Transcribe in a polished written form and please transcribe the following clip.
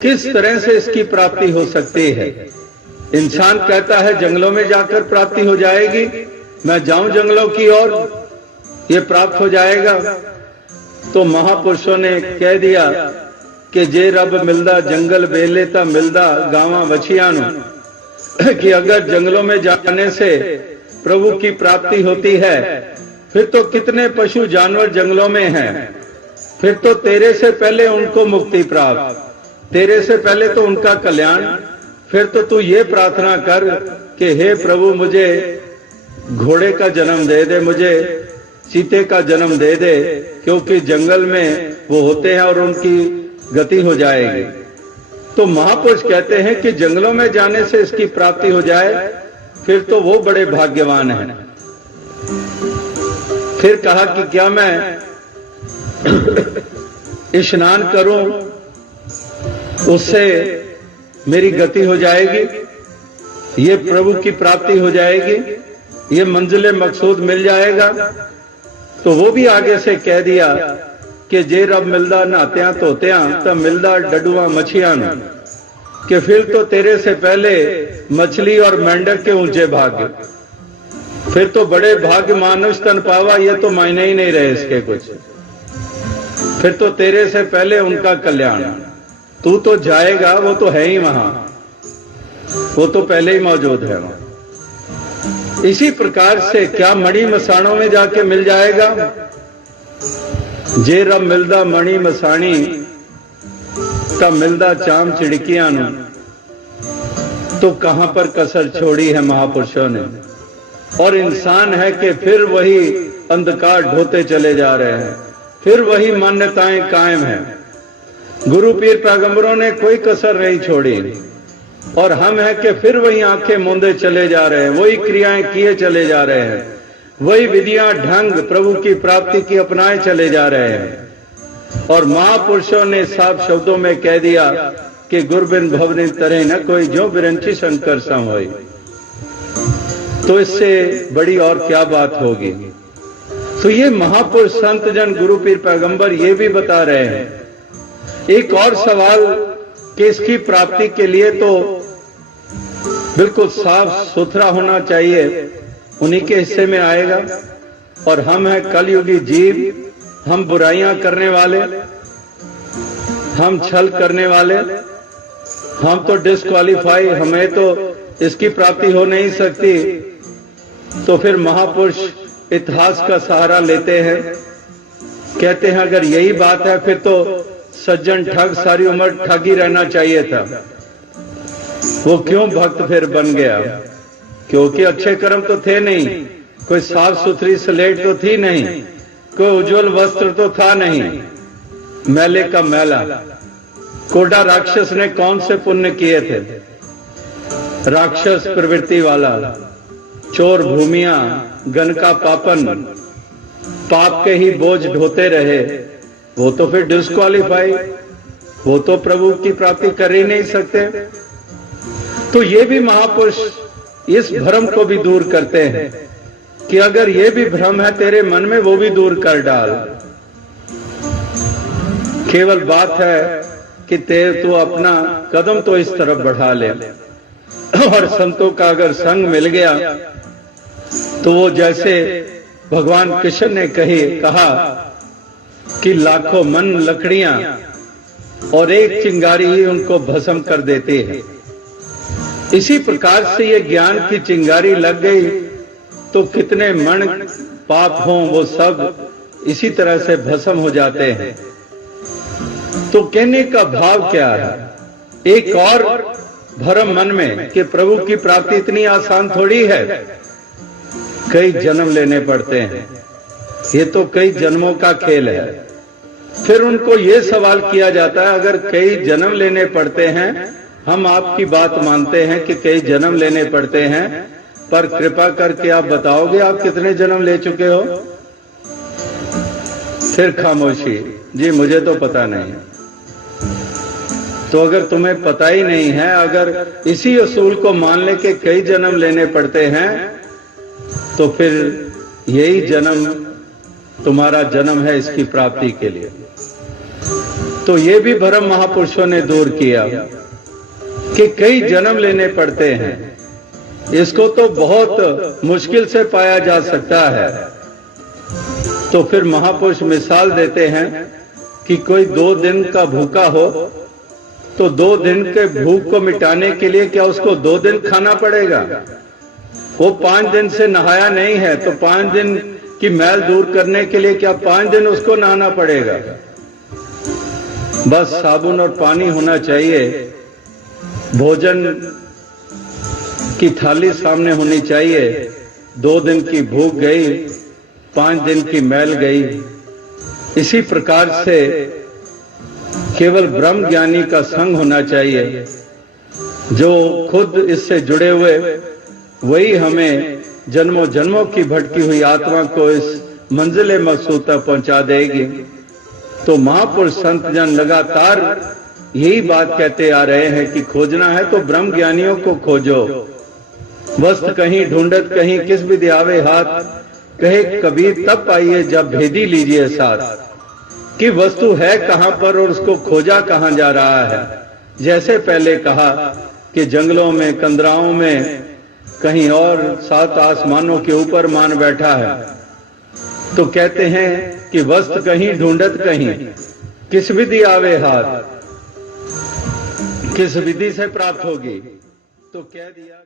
किस तरह से इसकी प्राप्ति हो सकती है। इंसान कहता है जंगलों में जाकर प्राप्ति हो जाएगी, मैं जाऊं जंगलों की ओर, ये प्राप्त हो जाएगा। तो महापुरुषों ने कह दिया कि जे रब मिलदा जंगल बेले ता मिलदा गावां बछियां नूं, कि अगर जंगलों में जाने से प्रभु की प्राप्ति होती है फिर तो कितने पशु जानवर जंगलों में हैं, फिर तो तेरे से पहले उनको मुक्ति प्राप्त, तेरे से पहले तो उनका कल्याण। फिर तो तू ये प्रार्थना कर कि हे प्रभु मुझे घोड़े का जन्म दे दे, मुझे चीते का जन्म दे दे, क्योंकि जंगल में वो होते हैं और उनकी गति हो जाएगी। तो महापुरुष कहते हैं कि जंगलों में जाने से इसकी प्राप्ति हो जाए फिर तो वो बड़े भाग्यवान हैं। फिर कहा कि क्या मैं स्नान करूं उससे मेरी गति हो जाएगी, ये प्रभु की प्राप्ति हो जाएगी, ये मंजिल मकसूद मिल जाएगा। तो वो भी आगे से कह दिया कि जे रब मिलदा नहात्या धोत्या तब मिलदा डडुआ मछियां नूं, कि फिर तो तेरे से पहले मछली और मेंढक के ऊंचे भाग्य, फिर तो बड़े भाग्य मानुष तन पावा, ये तो मायने ही नहीं रहे इसके कुछ, फिर तो तेरे से पहले उनका कल्याण। तू तो जाएगा, वो तो है ही वहां, वो तो पहले ही मौजूद है वहां। इसी प्रकार से क्या मणि मसाणों में जाके मिल जाएगा। जे रब मिलदा मणि मसाणी तब मिलदा चाम चिड़कियां नूं, तो कहां पर कसर छोड़ी है महापुरुषों ने। और इंसान है कि फिर वही अंधकार ढोते चले जा रहे हैं, फिर वही मान्यताएं कायम हैं। गुरु पीर पैगंबरों ने कोई कसर नहीं छोड़ी, और हम हैं कि फिर वही आंखें मूंदे चले जा रहे हैं, वही क्रियाएं किए चले जा रहे हैं, वही विधियां ढंग प्रभु की प्राप्ति की अपनाए चले जा रहे हैं। और महापुरुषों ने साफ शब्दों में कह दिया कि गुरबिन भवनि तरह न कोई जो बिरंची शंकर सम होई। तो इससे बड़ी और क्या बात होगी। तो ये महापुरुष संत जन गुरु पीर पैगंबर ये भी बता रहे हैं। एक और सवाल कि इसकी प्राप्ति के लिए तो बिल्कुल साफ सुथरा होना चाहिए, उन्हीं के हिस्से में आएगा। और हम हैं कलयुगी जीव, हम बुराइयां करने वाले, हम छल करने वाले, हम तो डिस्क्वालीफाई, हमें तो इसकी प्राप्ति हो नहीं सकती। तो फिर महापुरुष इतिहास का सहारा लेते हैं, कहते हैं अगर यही बात है फिर तो सज्जन ठग सारी उम्र ठग ही रहना चाहिए था। वो क्यों भक्त फिर बन गया, क्योंकि अच्छे कर्म तो थे नहीं, कोई साफ सुथरी स्लेट तो थी नहीं, कोई उज्जवल वस्त्र तो था नहीं, मैले का मैला। कोडा राक्षस ने कौन से पुण्य किए थे, राक्षस प्रवृत्ति वाला, चोर भूमिया, गन का पापन, पाप के ही बोझ ढोते रहे, वो तो फिर डिस्क्वालीफाई, वो तो प्रभु की प्राप्ति कर ही नहीं सकते। तो ये भी महापुरुष इस भ्रम को भी दूर करते हैं कि अगर ये भी भ्रम है तेरे मन में, वो भी दूर कर डाल। केवल बात है कि तू अपना कदम तो इस तरफ बढ़ा ले। और संतों का अगर संग मिल गया तो वो जैसे भगवान कृष्ण ने कहा कि लाखों मन लकड़ियां और एक चिंगारी ही उनको भस्म कर देती है। इसी प्रकार से ये ज्ञान की चिंगारी लग गई तो कितने मन पाप हों वो सब इसी तरह से भस्म हो जाते हैं। तो कहने का भाव क्या है, एक और भ्रम मन में कि प्रभु की प्राप्ति इतनी आसान थोड़ी है, कई जन्म लेने पड़ते हैं, ये तो कई जन्मों का खेल है। फिर उनको ये सवाल किया जाता है अगर कई जन्म लेने पड़ते हैं, हम आपकी बात मानते हैं कि कई जन्म लेने पड़ते हैं, पर कृपा करके आप बताओगे आप कितने जन्म ले चुके हो। फिर खामोशी, जी मुझे तो पता नहीं। तो अगर तुम्हें पता ही नहीं है, अगर इसी असूल को मान ले कि कई जन्म लेने पड़ते हैं, तो फिर यही जन्म तुम्हारा जन्म है इसकी प्राप्ति के लिए। तो ये भी भ्रम महापुरुषों ने दूर किया कि कई जन्म लेने पड़ते हैं। इसको तो बहुत मुश्किल से पाया जा सकता है। तो फिर महापुरुष मिसाल देते हैं कि कोई 2 दिन का भूखा हो तो 2 दिन के भूख को मिटाने के लिए क्या उसको 2 दिन खाना पड़ेगा? वो 5 दिन से नहाया नहीं है तो 5 दिन की मैल दूर करने के लिए क्या 5 दिन उसको नहाना पड़ेगा? बस साबुन और पानी होना चाहिए, भोजन की थाली सामने होनी चाहिए। 2 दिन की भूख गई, 5 दिन की मैल गई। इसी प्रकार से केवल ब्रह्म ज्ञानी का संग होना चाहिए, जो खुद इससे जुड़े हुए, वही हमें जन्मों जन्मों की भटकी हुई आत्मा को इस मंजिल मकसूद तक पहुंचा देगी। तो महापुरुष संत जन लगातार यही बात कहते आ रहे हैं कि खोजना है तो ब्रह्म ज्ञानियों को खोजो। वस्तु कहीं ढूंढत कहीं किस विधि आवे हाथ, कहे कबीर तब पाइए जब भेदी लीजिए साथ। कि वस्तु है कहां पर और उसको खोजा कहां जा रहा है। जैसे पहले कहा कि जंगलों में, कंदराओं में, कहीं और 7 आसमानों के ऊपर मान बैठा है। तो कहते हैं कि वस्तु कहीं ढूंढत कहीं किस विधि आवे हाथ, किस विधि से प्राप्त होगी। तो कह दिया